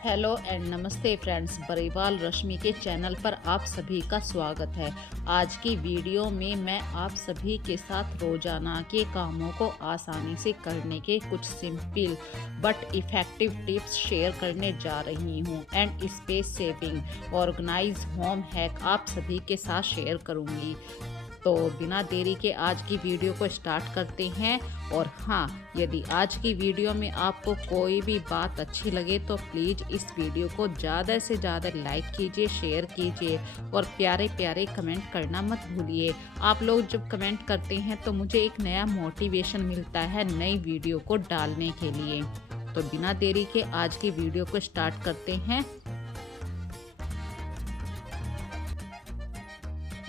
Hello and नमस्ते friends, बरीवाल रश्मि के channel पर आप सभी का स्वागत है। आज की वीडियो में मैं आप सभी के साथ रोजाना के कामों को आसानी से करने के कुछ simple but effective tips share करने जा रही हूँ and space saving organise home hack आप सभी के साथ शेयर करूँगी। तो बिना देरी के आज की वीडियो को स्टार्ट करते हैं। और हाँ, यदि आज की वीडियो में आपको कोई भी बात अच्छी लगे तो प्लीज़ इस वीडियो को ज़्यादा से ज़्यादा लाइक कीजिए, शेयर कीजिए और प्यारे प्यारे कमेंट करना मत भूलिए। आप लोग जब कमेंट करते हैं तो मुझे एक नया मोटिवेशन मिलता है नई वीडियो को डालने के लिए। तो बिना देरी के आज की वीडियो को स्टार्ट करते हैं।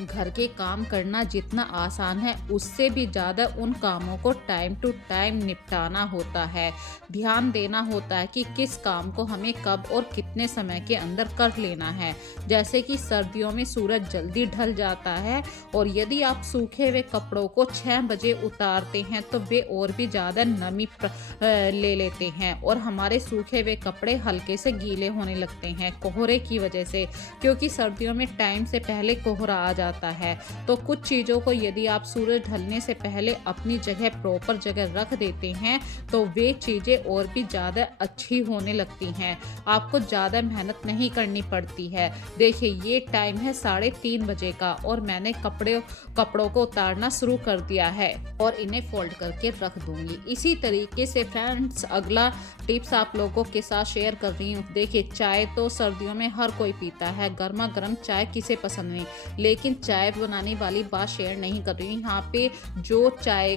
घर के काम करना जितना आसान है उससे भी ज़्यादा उन कामों को टाइम टू टाइम निपटाना होता है। ध्यान देना होता है कि किस काम को हमें कब और कितने समय के अंदर कर लेना है। जैसे कि सर्दियों में सूरज जल्दी ढल जाता है और यदि आप सूखे हुए कपड़ों को 6 बजे उतारते हैं तो वे और भी ज़्यादा नमी ले लेते हैं और हमारे सूखे हुए कपड़े हल्के से गीले होने लगते हैं कोहरे की वजह से, क्योंकि सर्दियों में टाइम से पहले कोहरा आ जाता है। तो कुछ चीज़ों को यदि आप सूरज ढलने से पहले अपनी जगह प्रॉपर जगह रख देते हैं तो वे चीज़ें और भी ज़्यादा अच्छी होने लगती हैं। आपको ज़्यादा मेहनत नहीं करनी पड़ती है। देखिए, ये टाइम है 3:30 बजे का और मैंने कपड़ों को उतारना शुरू कर दिया है और इन्हें फोल्ड करके रख दूंगी। इसी तरीके से फ्रेंड्स, अगला टिप्स आप लोगों के साथ शेयर कर रही हूँ। देखिए, चाय तो सर्दियों में हर कोई पीता है, गर्मा गर्म चाय किसे पसंद नहीं, लेकिन चाय बनाने वाली बात शेयर नहीं कर रही हूँ। यहाँ पे जो चाय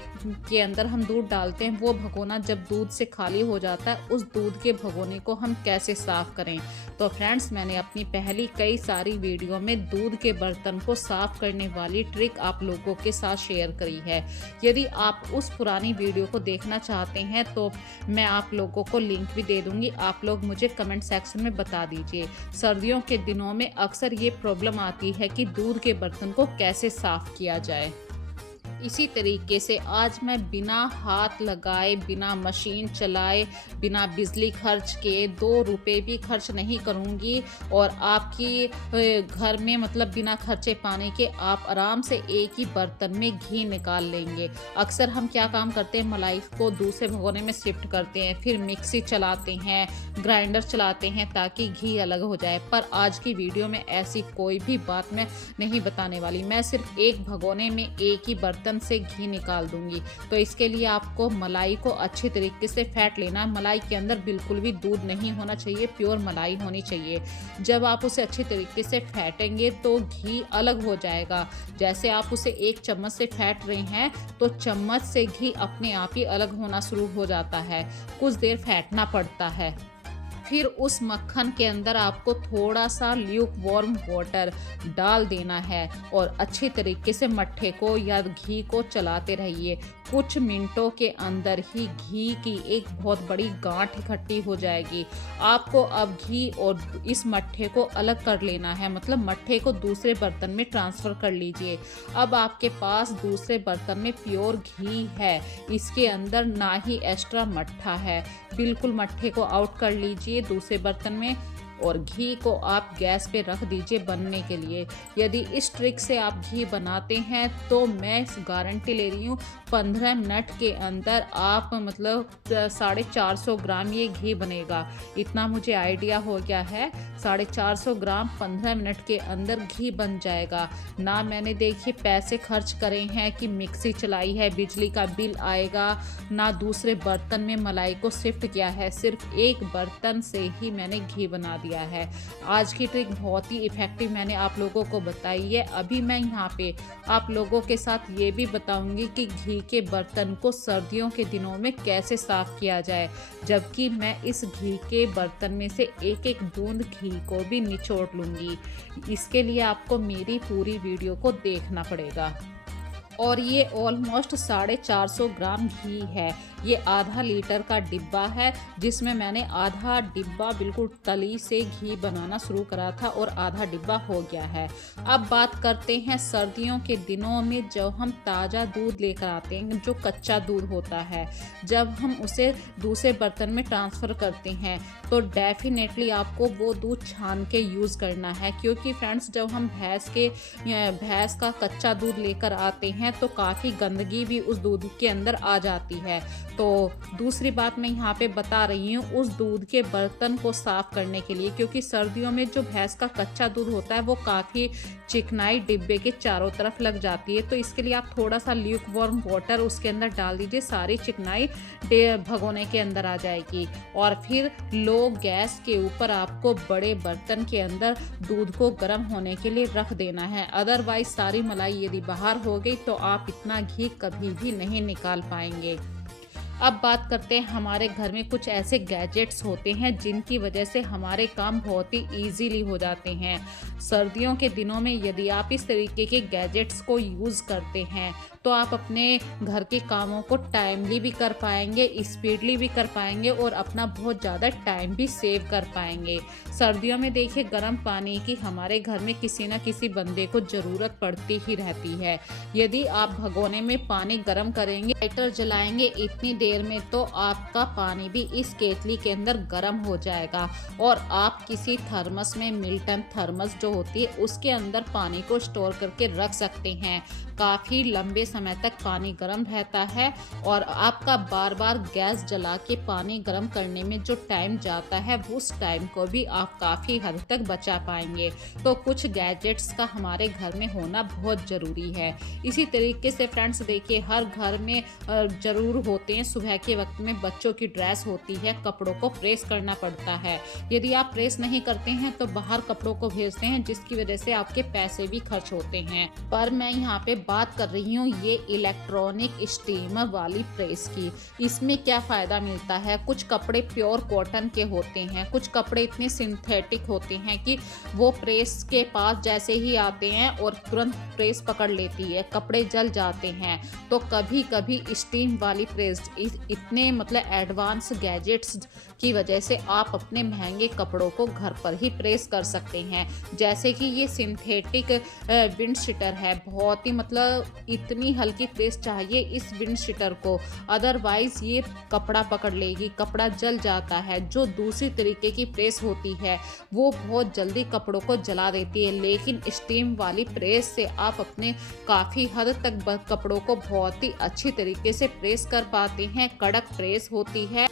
के अंदर हम दूध डालते हैं वो भगोना जब दूध से खाली हो जाता है, उस दूध के भगोने को हम कैसे साफ करें। तो फ्रेंड्स, मैंने अपनी पहली कई सारी वीडियो में दूध के बर्तन को साफ करने वाली ट्रिक आप लोगों के साथ शेयर करी है। यदि आप उस पुरानी वीडियो को देखना चाहते हैं तो मैं आप लोगों को लिंक भी दे दूंगी। आप लोग मुझे कमेंट सेक्शन में बता दीजिए। सर्दियों के दिनों में अक्सर ये प्रॉब्लम आती है कि दूध के बर्तन को कैसे साफ किया जाए। इसी तरीके से आज मैं बिना हाथ लगाए, बिना मशीन चलाए, बिना बिजली खर्च के 2 रुपए भी खर्च नहीं करूँगी और आपकी घर में मतलब बिना खर्चे पानी के आप आराम से एक ही बर्तन में घी निकाल लेंगे। अक्सर हम क्या काम करते हैं, मलाई को दूसरे भगोने में शिफ्ट करते हैं, फिर मिक्सी चलाते हैं, ग्राइंडर चलाते हैं ताकि घी अलग हो जाए। पर आज की वीडियो में ऐसी कोई भी बात मैं नहीं बताने वाली। मैं सिर्फ एक भगोने में एक ही बर्तन से घी निकाल दूंगी। तो इसके लिए आपको मलाई को अच्छी तरीके से फेंट लेना है। मलाई के अंदर बिल्कुल भी दूध नहीं होना चाहिए, प्योर मलाई होनी चाहिए। जब आप उसे अच्छी तरीके से फेंटेंगे तो घी अलग हो जाएगा। जैसे आप उसे 1 चम्मच से फेंट रहे हैं तो चम्मच से घी अपने आप ही अलग होना शुरू हो जाता है। कुछ देर फेंटना पड़ता है। फिर उस मक्खन के अंदर आपको थोड़ा सा ल्यूक वार्म वाटर डाल देना है और अच्छी तरीके से मट्ठे को या घी को चलाते रहिए। कुछ मिनटों के अंदर ही घी की एक बहुत बड़ी गांठ इकट्ठी हो जाएगी। आपको अब घी और इस मट्ठे को अलग कर लेना है, मतलब मट्ठे को दूसरे बर्तन में ट्रांसफ़र कर लीजिए। अब आपके पास दूसरे बर्तन में प्योर घी है, इसके अंदर ना ही एक्स्ट्रा मट्ठा है। बिल्कुल मट्ठे को आउट कर लीजिए दूसरे बर्तन में और घी को आप गैस पे रख दीजिए बनने के लिए। यदि इस ट्रिक से आप घी बनाते हैं तो मैं गारंटी ले रही हूँ 15 मिनट के अंदर आप मतलब 450 ग्राम ये घी बनेगा। इतना मुझे आइडिया हो गया है, 450 ग्राम 15 मिनट के अंदर घी बन जाएगा। ना मैंने देखिए पैसे खर्च करे हैं कि मिक्सी चलाई है, बिजली का बिल आएगा, ना दूसरे बर्तन में मलाई को शिफ्ट किया है। सिर्फ एक बर्तन से ही मैंने घी बना दिया है। आज की ट्रिक बहुत ही इफ़ेक्टिव मैंने आप लोगों को बताई है। अभी मैं यहाँ पे आप लोगों के साथ ये भी बताऊंगी कि घी के बर्तन को सर्दियों के दिनों में कैसे साफ किया जाए, जबकि मैं इस घी के बर्तन में से एक एक बूंद घी को भी निचोड़ लूँगी। इसके लिए आपको मेरी पूरी वीडियो को देखना पड़ेगा। और ये ऑलमोस्ट 450 ग्राम घी है। ये आधा लीटर का डिब्बा है, जिसमें मैंने आधा डिब्बा बिल्कुल तली से घी बनाना शुरू करा था और आधा डिब्बा हो गया है। अब बात करते हैं सर्दियों के दिनों में जब हम ताज़ा दूध लेकर आते हैं, जो कच्चा दूध होता है, जब हम उसे दूसरे बर्तन में ट्रांसफ़र करते हैं तो डेफिनेटली आपको वो दूध छान के यूज़ करना है, क्योंकि फ्रेंड्स जब हम भैंस का कच्चा दूध लेकर आते हैं तो काफ़ी गंदगी भी उस दूध के अंदर आ जाती है। तो दूसरी बात मैं यहाँ पे बता रही हूँ उस दूध के बर्तन को साफ़ करने के लिए, क्योंकि सर्दियों में जो भैंस का कच्चा दूध होता है वो काफ़ी चिकनाई डिब्बे के चारों तरफ लग जाती है। तो इसके लिए आप थोड़ा सा ल्यूक वार्म वाटर उसके अंदर डाल दीजिए, सारी चिकनाई भगोने के अंदर आ जाएगी। और फिर लो गैस के ऊपर आपको बड़े बर्तन के अंदर दूध को गर्म होने के लिए रख देना है, अदरवाइज सारी मलाई यदि बाहर हो गई तो आप इतना घी कभी भी नहीं निकाल पाएंगे। अब बात करते हैं हमारे घर में कुछ ऐसे गैजेट्स होते हैं जिनकी वजह से हमारे काम बहुत ही ईजीली हो जाते हैं। सर्दियों के दिनों में यदि आप इस तरीके के गैजेट्स को यूज़ करते हैं तो आप अपने घर के कामों को टाइमली भी कर पाएंगे, स्पीडली भी कर पाएंगे और अपना बहुत ज़्यादा टाइम भी सेव कर पाएंगे। सर्दियों में देखिए गर्म पानी की हमारे घर में किसी न किसी बंदे को ज़रूरत पड़ती ही रहती है। यदि आप भगोने में पानी गर्म करेंगे, लाइटर जलाएंगे इतनी देर में तो आपका पानी भी इस केतली के अंदर गर्म हो जाएगा और आप किसी थर्मस में, मिल्टन थर्मस जो होती है उसके अंदर पानी को स्टोर करके रख सकते हैं। काफ़ी लंबे समय तक पानी गर्म रहता है और आपका बार बार गैस जला के पानी गर्म करने में जो टाइम जाता है उस टाइम को भी आप काफ़ी हद तक बचा पाएंगे। तो कुछ गैजेट्स का हमारे घर में होना बहुत ज़रूरी है। इसी तरीके से फ्रेंड्स देखिए हर घर में ज़रूर होते हैं, सुबह के वक्त में बच्चों की ड्रेस होती है, कपड़ों को प्रेस करना पड़ता है। यदि आप प्रेस नहीं करते हैं तो बाहर कपड़ों को भेजते हैं, जिसकी वजह से आपके पैसे भी खर्च होते हैं। पर मैं यहाँ पे बात कर रही हूँ ये इलेक्ट्रॉनिक स्टीमर वाली प्रेस की। इसमें क्या फ़ायदा मिलता है, कुछ कपड़े प्योर कॉटन के होते हैं, कुछ कपड़े इतने सिंथेटिक होते हैं कि वो प्रेस के पास जैसे ही आते हैं और तुरंत प्रेस पकड़ लेती है, कपड़े जल जाते हैं। तो कभी कभी स्टीम वाली प्रेस इतने मतलब एडवांस गैजेट्स की वजह से आप अपने महंगे कपड़ों को घर पर ही प्रेस कर सकते हैं। जैसे कि ये सिंथेटिक विंड शीटर है, बहुत ही मतलब इतनी हल्की प्रेस चाहिए इस विंड शीटर को, अदरवाइज ये कपड़ा पकड़ लेगी, कपड़ा जल जाता है। जो दूसरी तरीके की प्रेस होती है वो बहुत जल्दी कपड़ों को जला देती है, लेकिन स्टीम वाली प्रेस से आप अपने काफ़ी हद तक कपड़ों को बहुत ही अच्छी तरीके से प्रेस कर पाते हैं। कड़क प्रेस होती है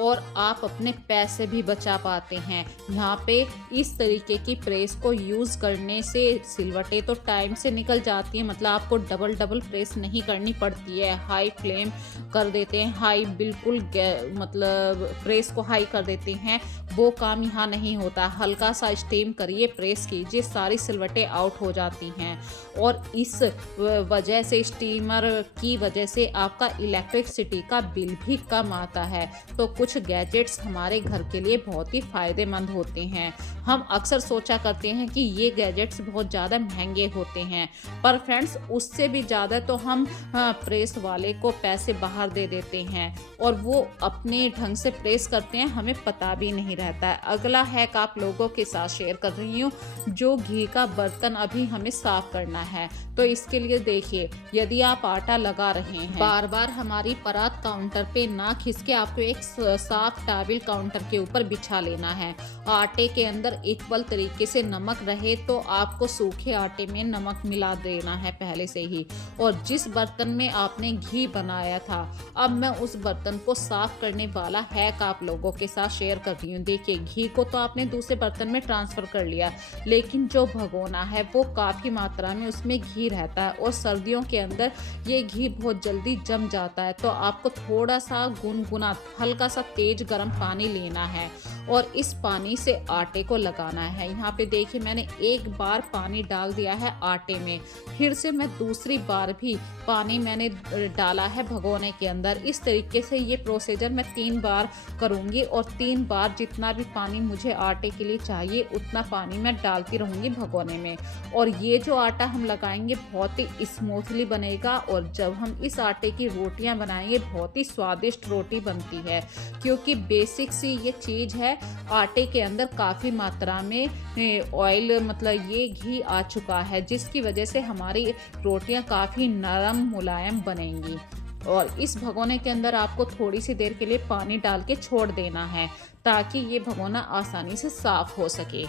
और आप अपने पैसे भी बचा पाते हैं। यहाँ पे इस तरीके की प्रेस को यूज़ करने से सिलवटें तो टाइम से निकल जाती हैं, मतलब आपको डबल प्रेस नहीं करनी पड़ती है। हाई फ्लेम कर देते हैं, हाई बिल्कुल मतलब प्रेस को हाई कर देते हैं, वो काम यहाँ नहीं होता। हल्का सा स्टीम करिए, प्रेस कीजिए, सारी सिलवटें आउट हो जाती हैं। और इस वजह से, स्टीमर की वजह से आपका इलेक्ट्रिसिटी का बिल भी कम आता है। तो कुछ गैजेट्स हमारे घर के लिए बहुत ही फ़ायदेमंद होते हैं। हम अक्सर सोचा करते हैं कि ये गैजेट्स बहुत ज़्यादा महंगे होते हैं, पर फ्रेंड्स उससे भी ज़्यादा तो हम प्रेस वाले को पैसे बाहर दे देते हैं और वो अपने ढंग से प्रेस करते हैं, हमें पता भी नहीं रहता है। अगला हैक आप लोगों के साथ शेयर कर रही हूँ, जो घी का बर्तन अभी हमें साफ़ करना है। तो इसके लिए देखिए, यदि आप आटा लगा रहे हैं, बार बार हमारी परात काउंटर पे ना खिसके आपको एक साफ टॉवल काउंटर के ऊपर बिछा लेना है। आटे के अंदर इक्वल तरीके से नमक रहे तो आपको सूखे आटे में नमक मिला देना है पहले से ही। और जिस बर्तन में आपने घी बनाया था, अब मैं उस बर्तन को साफ करने वाला हैक आप लोगों के साथ शेयर कर रही हूँ। देखिए, घी को तो आपने दूसरे बर्तन में ट्रांसफ़र कर लिया, लेकिन जो भगोना है वो काफ़ी मात्रा में उसमें घी रहता है और सर्दियों के अंदर ये घी बहुत जल्दी जम जाता है। तो आपको थोड़ा सा गुनगुना, हल्का सा तेज गर्म पानी लेना है और इस पानी से आटे को लगाना है। यहाँ पे देखिए मैंने एक बार पानी डाल दिया है आटे में, फिर से मैं दूसरी बार भी पानी मैंने डाला है भगोने के अंदर। इस तरीके से ये प्रोसीजर मैं 3 बार करूँगी और 3 बार जितना भी पानी मुझे आटे के लिए चाहिए उतना पानी मैं डालती रहूँगी भगोने में। और ये जो आटा हम लगाएंगे बहुत ही स्मूथली बनेगा और जब हम इस आटे की रोटियां बनाएंगे बहुत ही स्वादिष्ट रोटी बनती है, क्योंकि बेसिक सी ये चीज़ है। आटे के अंदर काफ़ी मात्रा में ऑयल मतलब ये घी आ चुका है, जिसकी वजह से हमारी रोटियां काफ़ी नरम मुलायम बनेंगी। और इस भगोने के अंदर आपको थोड़ी सी देर के लिए पानी डाल के छोड़ देना है ताकि ये भगोना आसानी से साफ़ हो सके।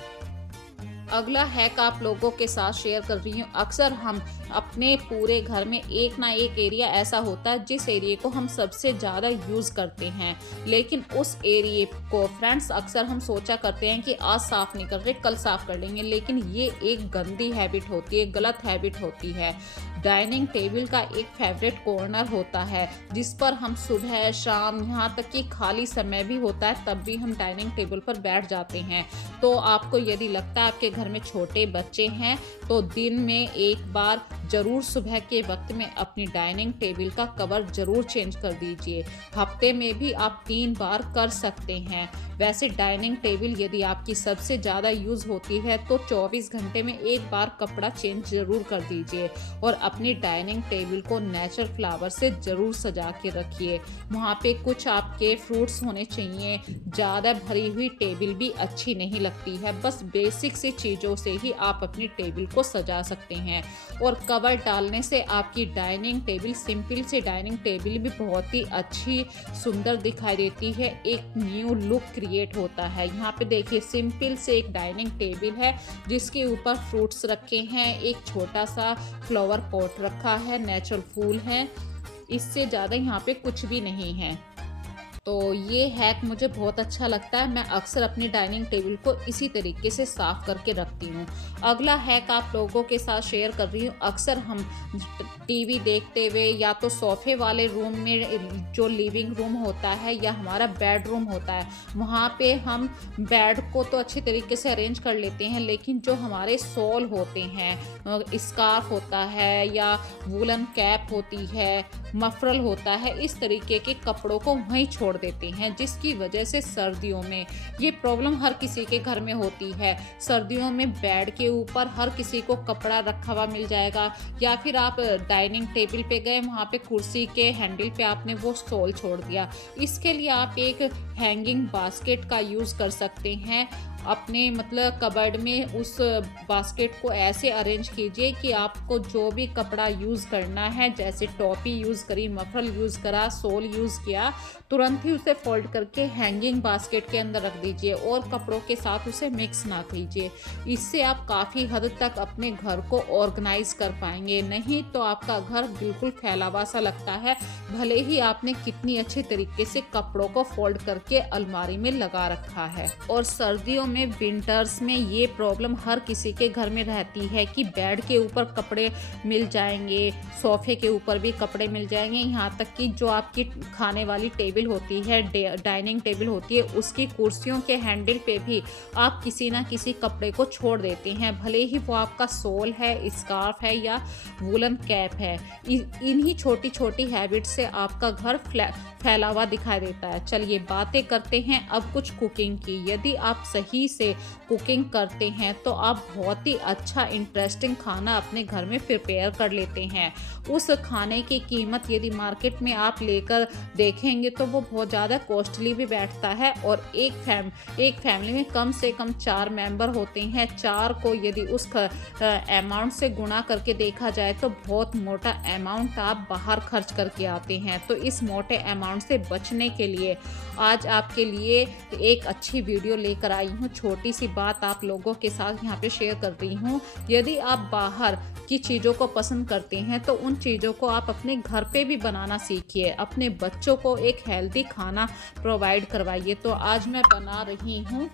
अगला हैक आप लोगों के साथ शेयर कर रही हूँ। अक्सर हम अपने पूरे घर में एक ना एक एरिया ऐसा होता है जिस एरिया को हम सबसे ज़्यादा यूज़ करते हैं, लेकिन उस एरिया को फ्रेंड्स अक्सर हम सोचा करते हैं कि आज साफ़ नहीं कर रहे, कल साफ़ कर लेंगे, लेकिन ये एक गंदी हैबिट होती है, गलत हैबिट होती है। डाइनिंग टेबल का एक फेवरेट कॉर्नर होता है जिस पर हम सुबह शाम यहाँ तक कि खाली समय भी होता है तब भी हम डाइनिंग टेबल पर बैठ जाते हैं। तो आपको यदि लगता है आपके घर में छोटे बच्चे हैं तो दिन में एक बार ज़रूर सुबह के वक्त में अपनी डाइनिंग टेबल का कवर ज़रूर चेंज कर दीजिए। हफ्ते में भी आप 3 बार कर सकते हैं। वैसे डाइनिंग टेबल यदि आपकी सबसे ज़्यादा यूज़ होती है तो 24 घंटे में एक बार कपड़ा चेंज ज़रूर कर दीजिए और अपनी डाइनिंग टेबल को नेचुरल फ्लावर से ज़रूर सजा के रखिए। वहाँ पे कुछ आपके फ्रूट्स होने चाहिए। ज़्यादा भरी हुई टेबल भी अच्छी नहीं लगती है। बस बेसिक सी चीज़ों से ही आप अपनी टेबल को सजा सकते हैं। और कवर डालने से आपकी डाइनिंग टेबल, सिंपल सी डाइनिंग टेबल भी बहुत ही अच्छी सुंदर दिखाई देती है, एक न्यू लुक क्रिएट होता है। यहाँ पे देखिए सिंपल से एक डाइनिंग टेबल है जिसके ऊपर फ्रूट्स रखे हैं, एक छोटा सा फ्लावर पॉट रखा है, नेचुरल फूल है, इससे ज़्यादा यहाँ पे कुछ भी नहीं है। तो ये हैक मुझे बहुत अच्छा लगता है। मैं अक्सर अपनी डाइनिंग टेबल को इसी तरीके से साफ़ करके रखती हूँ। अगला हैक आप लोगों के साथ शेयर कर रही हूँ। अक्सर हम टीवी देखते हुए या तो सोफ़े वाले रूम में जो लिविंग रूम होता है या हमारा बेडरूम होता है, वहाँ पे हम बेड को तो अच्छी तरीके से अरेंज कर लेते हैं, लेकिन जो हमारे शॉल होते हैं, स्कार्फ होता है या वूलन कैप होती है, मफरल होता है, इस तरीके के कपड़ों को वहीं छोड़ देते हैं, जिसकी वजह से सर्दियों में ये प्रॉब्लम हर किसी के घर में होती है। सर्दियों में बेड के ऊपर हर किसी को कपड़ा रखा हुआ मिल जाएगा, या फिर आप डाइनिंग टेबल पे गए, वहाँ पे कुर्सी के हैंडल पे आपने वो स्टॉल छोड़ दिया। इसके लिए आप एक हैंगिंग बास्केट का यूज़ कर सकते हैं। अपने मतलब कबर्ड में उस बास्केट को ऐसे अरेंज कीजिए कि आपको जो भी कपड़ा यूज़ करना है, जैसे टोपी यूज़ करी, मफरल यूज़ करा, सोल यूज़ किया, तुरंत ही उसे फोल्ड करके हैंगिंग बास्केट के अंदर रख दीजिए और कपड़ों के साथ उसे मिक्स ना कीजिए। इससे आप काफ़ी हद तक अपने घर को ऑर्गेनाइज कर पाएंगे। नहीं तो आपका घर बिल्कुल फैलावा सा लगता है, भले ही आपने कितनी अच्छी तरीके से कपड़ों को फोल्ड करके अलमारी में लगा रखा है। और सर्दियों में, विंटर्स में ये प्रॉब्लम हर किसी के घर में रहती है कि बेड के ऊपर कपड़े मिल जाएंगे, सोफे के ऊपर भी कपड़े मिल जाएंगे, यहाँ तक कि जो आपकी खाने वाली टेबल होती है, डाइनिंग टेबल होती है, उसकी कुर्सियों के हैंडल पे भी आप किसी ना किसी कपड़े को छोड़ देते हैं, भले ही वो आपका सोल है, स्कार्फ है या वूलन कैप है। इन्हीं छोटी छोटी हैबिट से आपका घर फैला हुआ दिखाई देता है। चलिए बातें करते हैं अब कुछ कुकिंग की। यदि आप सही से कुकिंग करते हैं तो आप बहुत ही अच्छा इंटरेस्टिंग खाना अपने घर में प्रिपेयर कर लेते हैं। उस खाने की कीमत यदि मार्केट में आप लेकर देखेंगे तो वो बहुत ज़्यादा कॉस्टली भी बैठता है। और एक फैमिली में कम से कम 4 मेंबर होते हैं, 4 को यदि उस अमाउंट से गुणा करके देखा जाए तो बहुत मोटा अमाउंट आप बाहर खर्च करके आते हैं। तो इस मोटे अमाउंट से बचने के लिए आज आपके लिए एक अच्छी वीडियो लेकर आई हूँ। छोटी सी बात आप लोगों के साथ यहाँ पे शेयर कर रही हूँ। यदि आप बाहर की चीज़ों को पसंद करते हैं तो उन चीज़ों को आप अपने घर पे भी बनाना सीखिए, अपने बच्चों को एक हेल्दी खाना प्रोवाइड करवाइए। तो आज मैं बना रही हूँ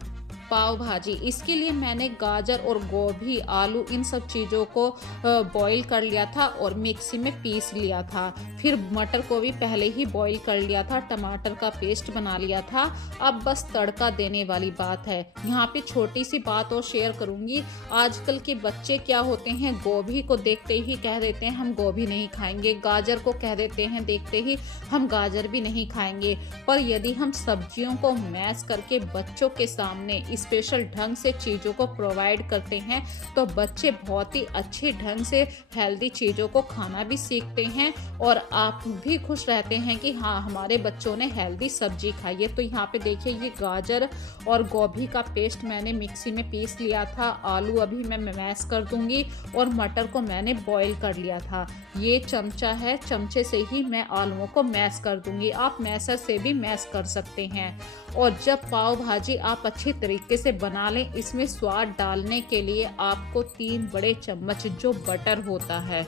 पाव भाजी, इसके लिए मैंने गाजर और गोभी, आलू इन सब चीज़ों को बॉईल कर लिया था और मिक्सी में पीस लिया था। फिर मटर को भी पहले ही बॉईल कर लिया था, टमाटर का पेस्ट बना लिया था। अब बस तड़का देने वाली बात है। यहाँ पे छोटी सी बात और शेयर करूँगी। आजकल के बच्चे क्या होते हैं, गोभी को देखते ही कह देते हैं हम गोभी नहीं खाएंगे, गाजर को कह देते हैं देखते ही हम गाजर भी नहीं खाएंगे। पर यदि हम सब्जियों को मैश करके बच्चों के सामने स्पेशल ढंग से चीज़ों को प्रोवाइड करते हैं तो बच्चे बहुत ही अच्छे ढंग से हेल्दी चीज़ों को खाना भी सीखते हैं और आप भी खुश रहते हैं कि हाँ, हमारे बच्चों ने हेल्दी सब्जी खाई है। तो यहाँ पे देखिए, ये गाजर और गोभी का पेस्ट मैंने मिक्सी में पीस लिया था। आलू अभी मैं मैश कर दूंगी और मटर को मैंने बॉईल कर लिया था। ये चमचा है, चमचे से ही मैं आलूओं को मैश कर दूंगी। आप मैशर से भी मैश कर सकते हैं। और जब पाव भाजी आप अच्छी तरीके से बना लें, इसमें स्वाद डालने के लिए आपको 3 बड़े चम्मच जो बटर होता है,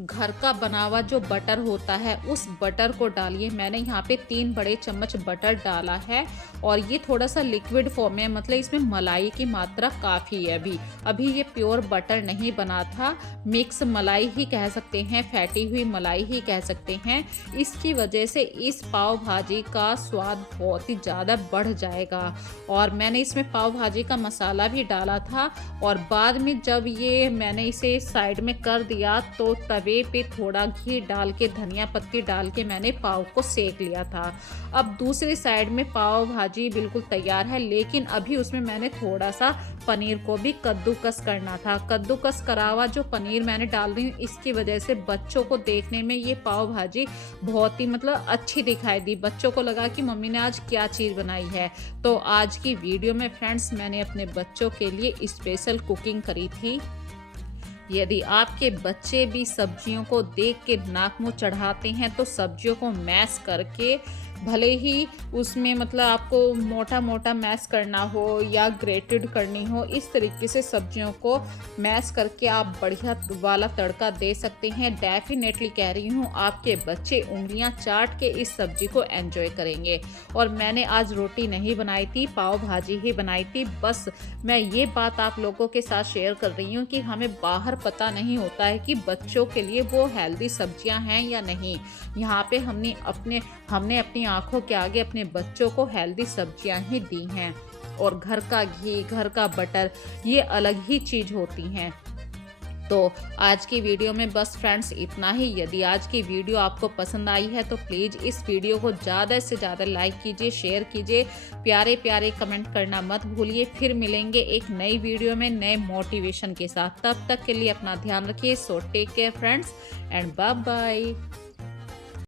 घर का बना हुआ जो बटर होता है, उस बटर को डालिए। मैंने यहाँ पे 3 बड़े चम्मच बटर डाला है और ये थोड़ा सा लिक्विड फॉर्म में, मतलब इसमें मलाई की मात्रा काफ़ी है। अभी ये प्योर बटर नहीं बना था, मिक्स मलाई ही कह सकते हैं, फैटी हुई मलाई ही कह सकते हैं। इसकी वजह से इस पाव भाजी का स्वाद बहुत ही ज़्यादा बढ़ जाएगा। और मैंने इसमें पाव भाजी का मसाला भी डाला था और बाद में जब ये मैंने इसे साइड में कर दिया तो तवे पे थोड़ा घी डाल के, धनिया पत्ती डाल के मैंने पाव को सेक लिया था। अब दूसरी साइड में पाव भाजी बिल्कुल तैयार है, लेकिन अभी उसमें मैंने थोड़ा सा पनीर को भी कद्दूकस करना था। कद्दूकस करा हुआ जो पनीर मैंने डाल रही हूँ, इसकी वजह से बच्चों को देखने में ये पाव भाजी बहुत ही मतलब अच्छी दिखाई दी। बच्चों को लगा कि मम्मी ने आज क्या चीज़ बनाई है। तो आज की वीडियो में फ्रेंड्स मैंने अपने बच्चों के लिए स्पेशल कुकिंग करी थी। यदि आपके बच्चे भी सब्जियों को देख के नाक मुंह चढ़ाते हैं तो सब्जियों को मैश करके, भले ही उसमें मतलब आपको मोटा मोटा मैश करना हो या ग्रेटेड करनी हो, इस तरीके से सब्जियों को मैश करके आप बढ़िया वाला तड़का दे सकते हैं। डेफिनेटली कह रही हूँ, आपके बच्चे उंगलियां चाट के इस सब्जी को एंजॉय करेंगे। और मैंने आज रोटी नहीं बनाई थी, पाव भाजी ही बनाई थी। बस मैं ये बात आप लोगों के साथ शेयर कर रही हूँ कि हमें बाहर पता नहीं होता है कि बच्चों के लिए वो हेल्दी सब्जियां हैं या नहीं। यहाँ पे हमने अपनी आंखों के आगे अपने बच्चों को हेल्दी सब्जियां ही दी हैं। और घर का घी, घर का बटर, ये अलग ही चीज़ होती हैं। तो आज की वीडियो में बस फ्रेंड्स इतना ही। यदि आज की वीडियो आपको पसंद आई है तो प्लीज़ इस वीडियो को ज़्यादा से ज़्यादा लाइक कीजिए, शेयर कीजिए, प्यारे प्यारे कमेंट करना मत भूलिए। फिर मिलेंगे एक नई वीडियो में नए मोटिवेशन के साथ। तब तक के लिए अपना ध्यान रखिए। So take care friends and bye bye.